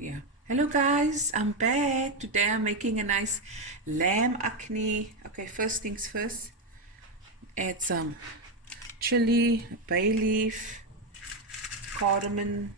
Yeah. Hello guys, I'm back. Today I'm making a nice lamb akhni. Okay, first things first. Add some chili, bay leaf, cardamom,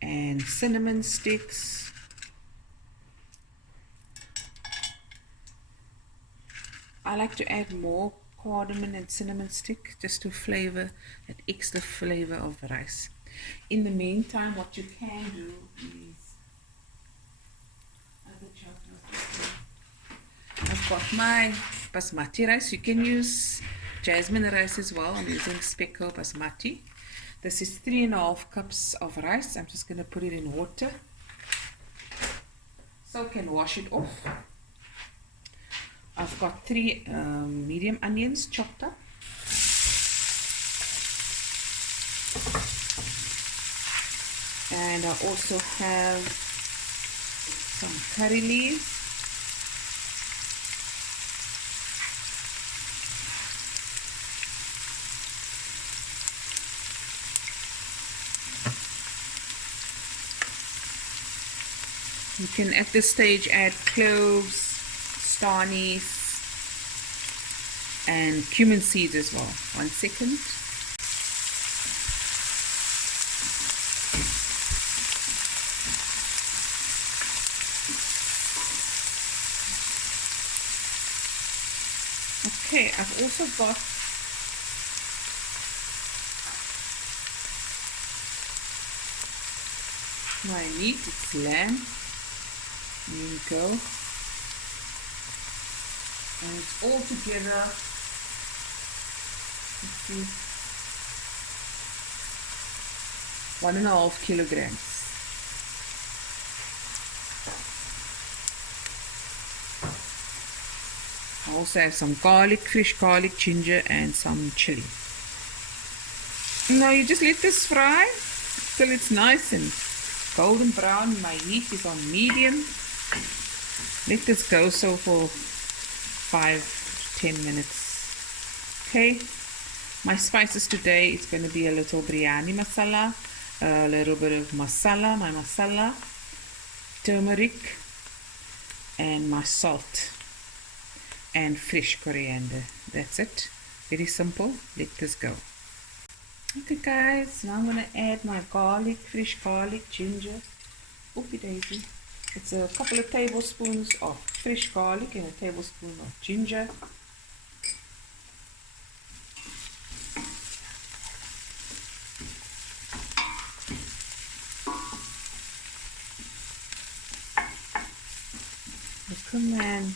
and cinnamon sticks. I like to add more cardamom and cinnamon stick just to flavor that extra flavor of the rice. In the meantime, what you can do is I've got my basmati rice. You can use jasmine rice as well. I'm using speckle basmati. This is 3.5 cups of rice. I'm just going to put it in water so I can wash it off. I've got 3 medium onions chopped up. And I also have some curry leaves. You can at this stage add cloves, star anise, and cumin seeds as well. 1 second. Okay, I've also got my meat. It's lamb. Here you go. And it's all together. Let's see, 1.5 kilograms. I also have some garlic, fresh garlic, ginger, and some chili. Now you just let this fry till it's nice and golden brown. My heat is on medium. Let this go so for 5 to 10 minutes. Okay, my spices today, it's going to be a little biryani masala, a little bit of masala, my masala, turmeric, and my salt, and fresh coriander. That's it. Very simple. Let this go. Okay guys, now I'm going to add my garlic, fresh garlic, ginger. Oopie daisy. It's a couple of tablespoons of fresh garlic and a tablespoon of ginger. Cumin.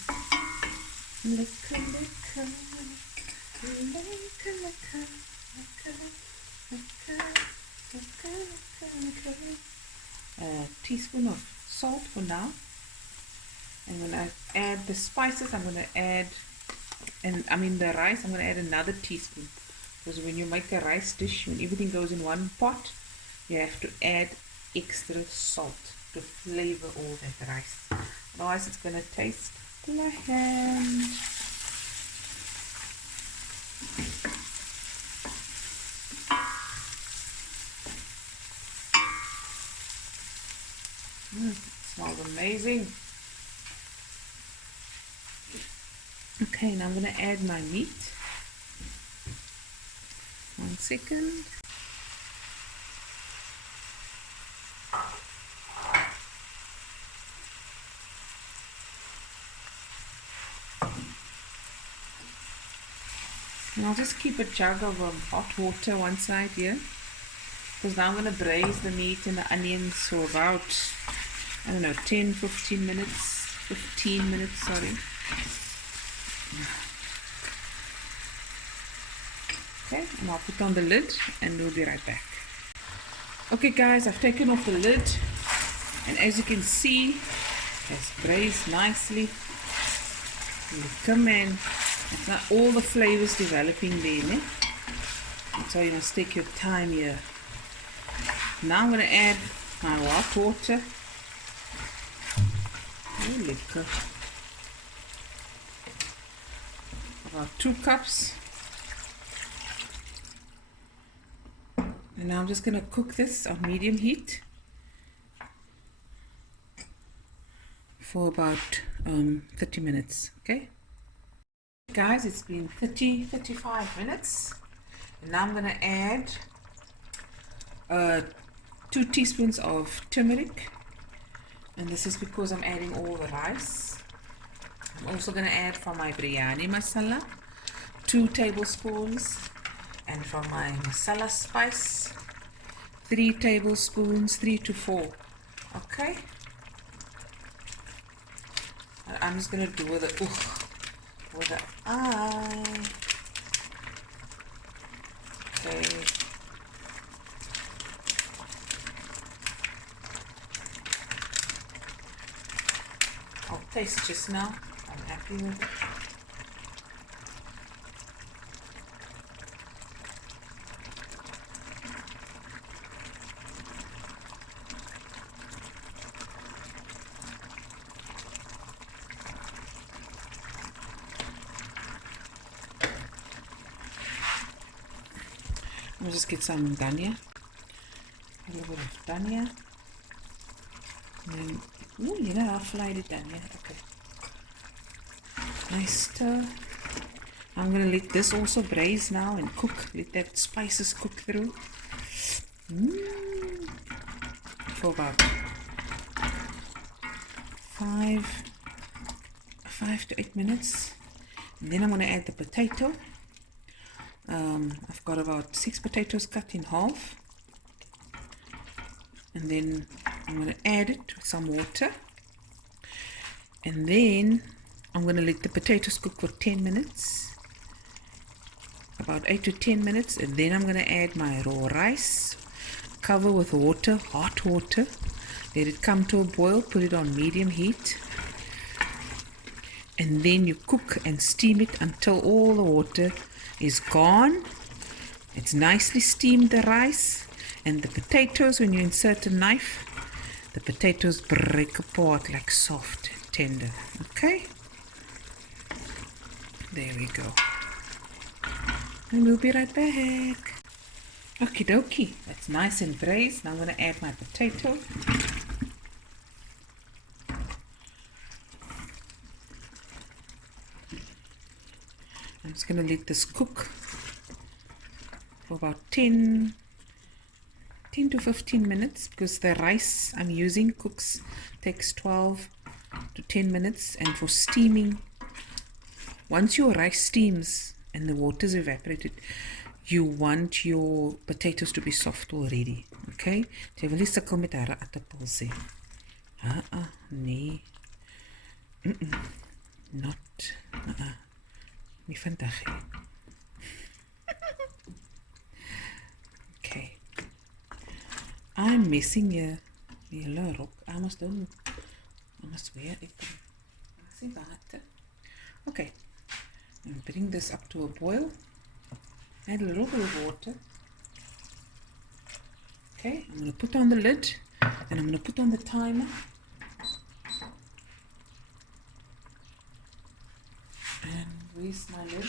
A teaspoon of salt for now. And when I add the spices, I'm going to add, the rice, I'm going to add another teaspoon. Because when you make a rice dish, when everything goes in one pot, you have to add extra salt to flavor all that rice. Otherwise it's going to taste bland. It smells amazing. Okay, now I'm going to add my meat. 1 second. And I'll just keep a jug of hot water one side here, because now I'm going to braise the meat and the onions for about, 15 minutes, sorry. Okay, and I'll put on the lid and we'll be right back. Okay guys, I've taken off the lid, and as you can see, it's braised nicely. Come in. It's not all the flavors developing there, né? So you must take your time here. Now I'm going to add my hot water. Oh, lekker. About 2 cups. And now I'm just going to cook this on medium heat. for about 30 minutes. Okay guys, it's been 35 minutes, and now I'm going to add 2 teaspoons of turmeric, and this is because I'm adding all the rice. I'm also going to add from my biryani masala 2 tablespoons, and from my masala spice 3 tablespoons, 3 to 4. Okay, and I'm just going to do with the eye. Okay, I'll taste just now. I'm happy with it. I'll just get some dhania, a little bit of dhania, and then, ooh, you know, I've fried it dhania. Okay, nice stir. I'm gonna let this also braise now and cook. Let that spices cook through for about 5 to 8 minutes, and then I'm gonna add the potato. I've got about 6 potatoes cut in half, and then I'm going to add it with some water, and then I'm going to let the potatoes cook for 10 minutes, about 8 to 10 minutes, and then I'm going to add my raw rice, cover with water, hot water, let it come to a boil, put it on medium heat, and then you cook and steam it until all the water is gone. It's nicely steamed, the rice, and the potatoes. When you insert a knife, the potatoes break apart like soft and tender. Okay, there we go, and we'll be right back. Okie dokie, that's nice and braised. Now I'm going to add my potato. I'm just going to let this cook for about 10 to 15 minutes, because the rice I'm using takes 12 to 10 minutes. And for steaming, once your rice steams and the water's evaporated, you want your potatoes to be soft already. Okay, jy wil nie sukkel met haar aardappels hê. Nee, not nie vandag hê. Okay, I'm missing your rock. I must wear it. Okay, and bring this up to a boil. Add a little bit of water. Okay, I'm going to put on the lid, and I'm going to put on the timer. And where's my lid?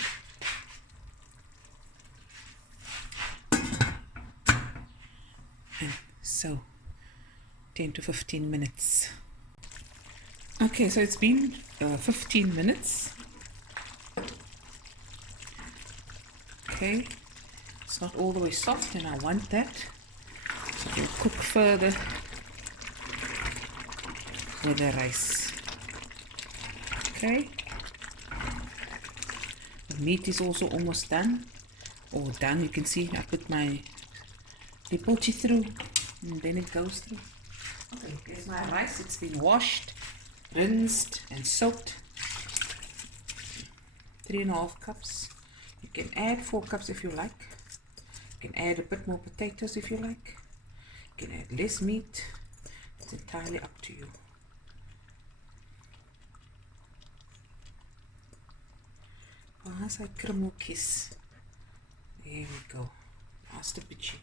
And so 10 to 15 minutes. Okay, so it's been 15 minutes. Okay, it's not all the way soft, and I want that, so it will cook further with the rice. Okay, the meat is also almost done, or done. You can see I put my lipochi through, and then it goes through. Okay, here's my rice. It's been washed, rinsed and soaked. 3.5 cups. You can add 4 cups if you like. You can add a bit more potatoes if you like. You can add less meat. It's entirely up to you. As I krummeltjies. There we go. Last bietjie.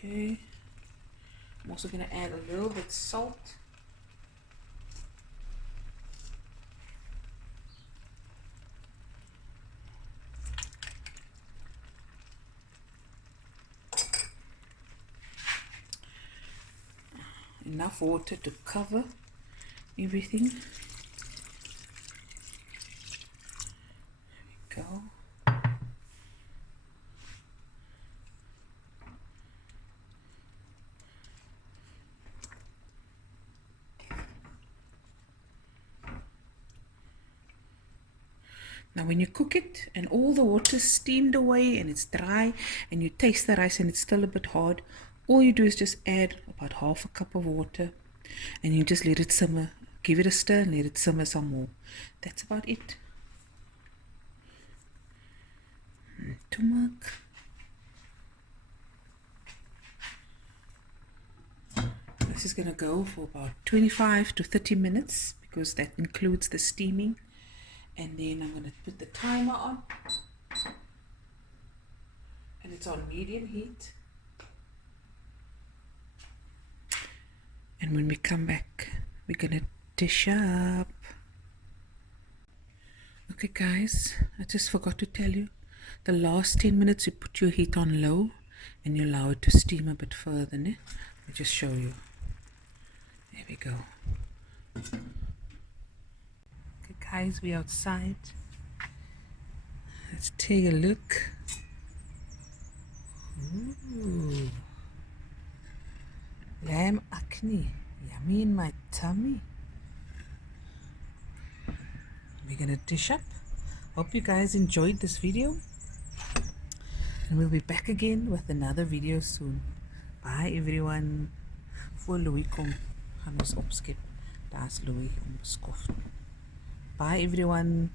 Okay, I'm also going to add a little bit salt. enough water to cover everything. There we go. Now when you cook it and all the water's steamed away and it's dry and you taste the rice and it's still a bit hard, all you do is just add about half a cup of water and you just let it simmer. Give it a stir and let it simmer some more. That's about it. Tumak. This is going to go for about 25 to 30 minutes because that includes the steaming. And then I'm going to put the timer on, and it's on medium heat. And when we come back, we're going to dish up. Okay guys, I just forgot to tell you, the last 10 minutes you put your heat on low and you allow it to steam a bit further. Let me just show you. There we go. Guys, we're outside. Let's take a look. Ooh. Lamb akhni, yummy in my tummy. We're gonna dish up. Hope you guys enjoyed this video, and we'll be back again with another video soon. Bye everyone. Voor Louis kom, gaan ons opskep. Daar's Louis om beskof. Bye everyone.